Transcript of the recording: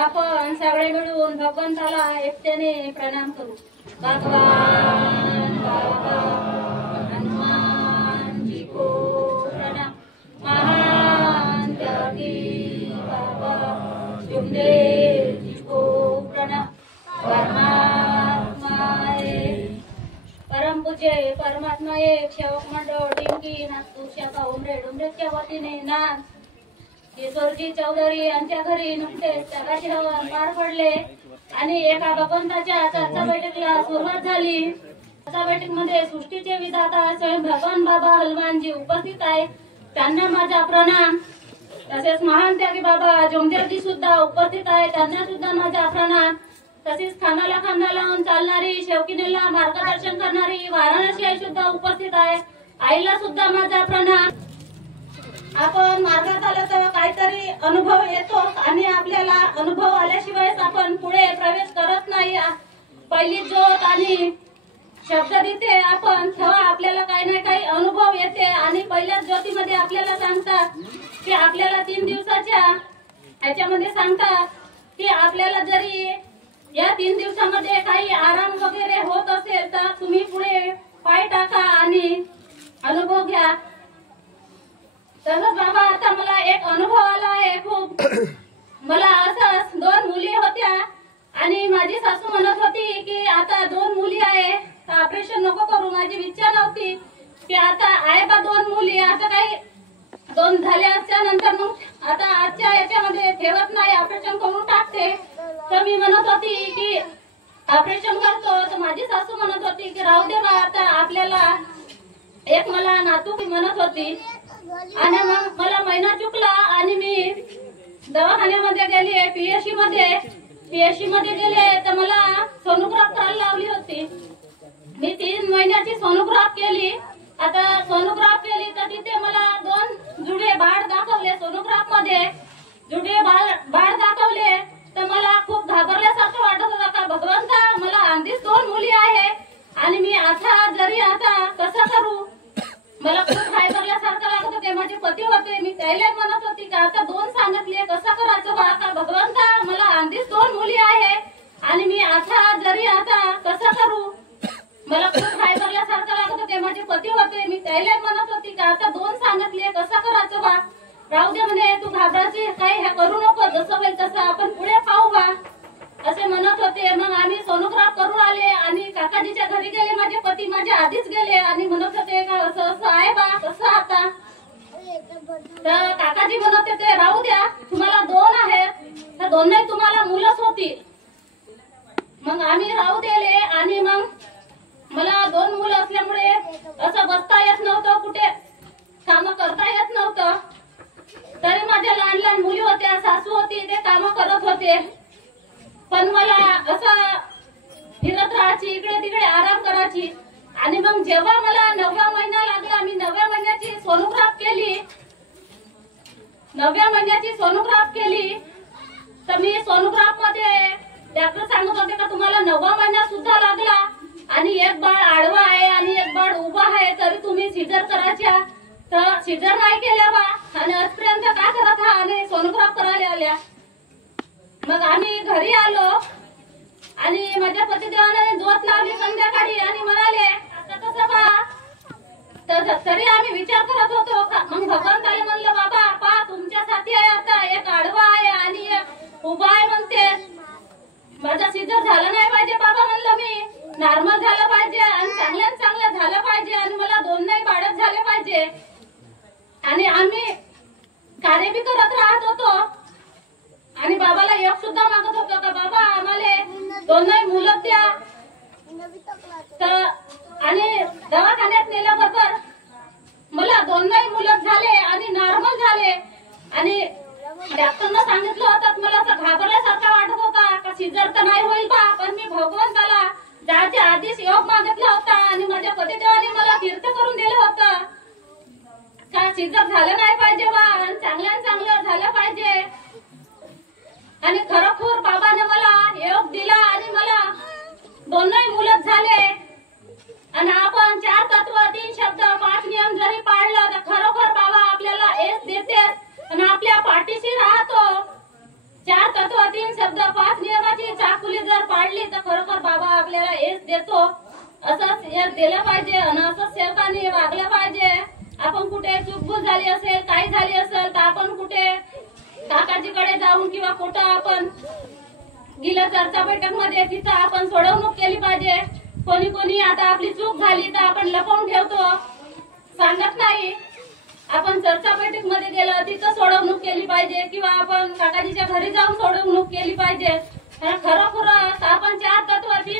आपण सगळे मिळून भगवंताला एकट्याने प्रणाम करू। भगवान बाबा हनुमान जी को प्रणाम। महान त्यागी बाबा सुखदेव जी को प्रणाम। परम पूज्य परमात्मा एक सेवक मंडळ डिंकी नागपूर शाखा उमरेडच्या वतीने नाथ किशोरजी चौधरी यांच्या घरी नुकतेच जगाचे हवन पार पडले आणि एका भगवंताच्या चर्चा बैठकीला सुरुवात झाली। चर्चा बैठकीमध्ये सृष्टीचे विधाता स्वयं भगवान बाबा हनुमानजी उपस्थित आहेत, त्यांना माझा प्रणाम। तसेच महान त्यागी बाबा जोमदेवजी सुद्धा उपस्थित आहेत, त्यांना सुद्धा माझा प्रणाम। तसेच खांद्याला खांदा लावून चालणारी शेवकिनीला मार्गदर्शन करणारी वाराणसी आई सुद्धा उपस्थित आहे, आईला सुद्धा माझा प्रणाम। आपण मार्गात आलो तर काहीतरी अनुभव येतो आणि आपल्याला अनुभव आल्याशिवाय आपण पुढे प्रवेश करत नाही। पहिली ज्योत आणि शब्द देते आपण तेव्हा आपल्याला काही ना काही अनुभव येते आणि पहिल्या ज्योतीमध्ये आपल्याला सांगतात की आपल्याला 3 दिवसाच्या ह्याच्यामध्ये सांगतात की आपल्याला जरी या 3 दिवसामध्ये काही आराम वगैरे होत असेल तर तुम्ही पुढे पाय टाका आणि अनुभव घ्या। तसंच बाबा आता मला एक अनुभव आला आहे खूप। मला असंच 2 मुली होत्या आणि माझी सासू म्हणत होती की आता 2 मुली आहे तर ऑपरेशन नको करू। माझी इच्छा नव्हती की आता आहे बा 2 मुली, आता काही 2 झाल्या असल्यानंतर मग आता आजच्या याच्यामध्ये ठेवत नाही, ऑपरेशन करून टाकते। तर मी म्हणत होती की ऑपरेशन करतो, तर माझी सासू म्हणत होती की राहू दे बा आता आपल्याला एक मला नातू म्हणत होती। आणि मग मला महिना चुकला आणि मी दवाखान्यामध्ये गेली पीएससी मध्ये गेले तर मला सोनोग्राफ करायला लावली होती। मी 3 महिन्याची सोनोग्राफ केली। आता सोनोग्राफ केली तर तिथे मला 2 जुडे बाळ दाखवले। सोनोग्राफ मध्ये जुडे बाळ दाखवले तर मला खूप घाबरल्यासारखं वाटत होतं का भगवंता मला आधीच 2 मुली आहे आणि मी आता कसं करू। मला खूप घाबरल्यासारखं लागत होते। माझे पती होते, मी त्याला म्हणत होती का आता 2 सांगितले कसं करायचं बा का भगवंता मला आधीच 2 मुली आहे आणि मी आता कसं करू। मला खूप घाबरल्यासारखं लागत होते। माझे पती होते, मी त्याला म्हणत होती का आता 2 सांगितले कसं करायचं बा। राहू दे म्हणे तू घाबरायची काही हे करू नको, जसं होईल तसं आपण पुढे पाहू बा असे म्हणत होते। मग आम्ही सोनोग्राफ करून आले आणि काकाजीच्या घरी गेले। माझे पती माझ्या आधीच गेले आणि म्हणत होते का असं असं आहे बा कसं आता। तर काकाजी म्हणत होते राहू द्या तुम्हाला 2 आहेत तर 2ही तुम्हाला मुलंच होती। मग आम्ही राहू दिले आणि मग मला 2 मुलं असल्यामुळे असं बसता येत नव्हतं, कुठे काम करता येत नव्हतं। तरी माझ्या लहान मुली होत्या, सासू होती, ते काम करत होते। पण मला असं फिरत राहायची, इकडे तिकडे आराम करायची। आणि मग जेव्हा मला 9व्या महिना लागला, मी 9व्या महिन्याची सोनोग्राफ केली। 9व्या महिन्याची सोनोग्राफ केली तर मी सोनोग्राफ मध्ये डॉक्टर सांगत होते का तुम्हाला 9वा महिना सुद्धा लागला आणि एक बाळ आडवा आहे आणि एक बाळ उभा आहे तरी तुम्ही सीझर करायच्या, तर सीझर नाही केल्या बा आणि आजपर्यंत काय करत हा आणि सोनोग्राफ करायला आल्या। मग आम्ही घरी आलो आणि माझ्या पतिदेवाने ज्योत लावली संध्याकाळी आणि म्हणाले आता कसं बा। तर तरी आम्ही विचार करत होतो। मग भगवंताला म्हणलं बाबा पा तुमच्यासाठी आहे, आता एक आडवा आहे आणि एक उभा आहे म्हणते। माझा सीझर झाला नाही पाहिजे बाबा, म्हणलं मी नॉर्मल झालं पाहिजे आणि चांगल्यात चांगलं झालं पाहिजे आणि मला 2 बाळच झाले पाहिजे। आणि आम्ही कार्य बी करत राहत होतो आणि बाबाला एक सुद्धा मागत होतो का बाबा आम्हाला 2 मुलं द्या। तर आणि दवाखान्यात नेल्याबरोबर मला 2 मुलं झाले आणि नॉर्मल झाले आणि डॉक्टरनं सांगितलं होतं मला असं घाबरल्यासारखा वाटत होता का सीझर तर नाही होईल बा। पण मी भगवंताला जायच्या आधीच योग मागितला होता आणि माझ्या पतिदेवाने मला तीर्थ करून दिलं होतं का सीझर झालं नाही पाहिजे बा आणि चांगल्यात चांगलं झालं पाहिजे। आणि खरोखर बाबाने मला योग दिला आणि मला 2 मुलं झाले। आणि आपण 4 तत्व 3 शब्द 5 नियम जरी पाळलं तर खरोखर बाबा आपल्याला देते आणि आपल्या पाठीशी राहतो। 4 तत्व 3 शब्द काढली तर खरोखर बाबा आपल्याला हेच देतो, असंच यश दिलं पाहिजे आणि असंच सेवकाने वागलं पाहिजे. आपण कुठे चूकभूल झाली असेल, काही झाली असेल तर आपण कुठे काकाजीकडे जाऊन किंवा कुठं आपण गेलं चर्चा बैठक मध्ये तिथं आपण सोडवणूक केली पाहिजे. कोणी आता आपली चूक झाली तर आपण लपवून ठेवतो, सांगत नाही. आपण चर्चा बैठक मध्ये गेलं तिथं सोडवणूक केली पाहिजे किंवा आपण काकाजीच्या घरी जाऊन सोडवणूक केली पाहिजे. खरोखरच आपण 4 तत्व 3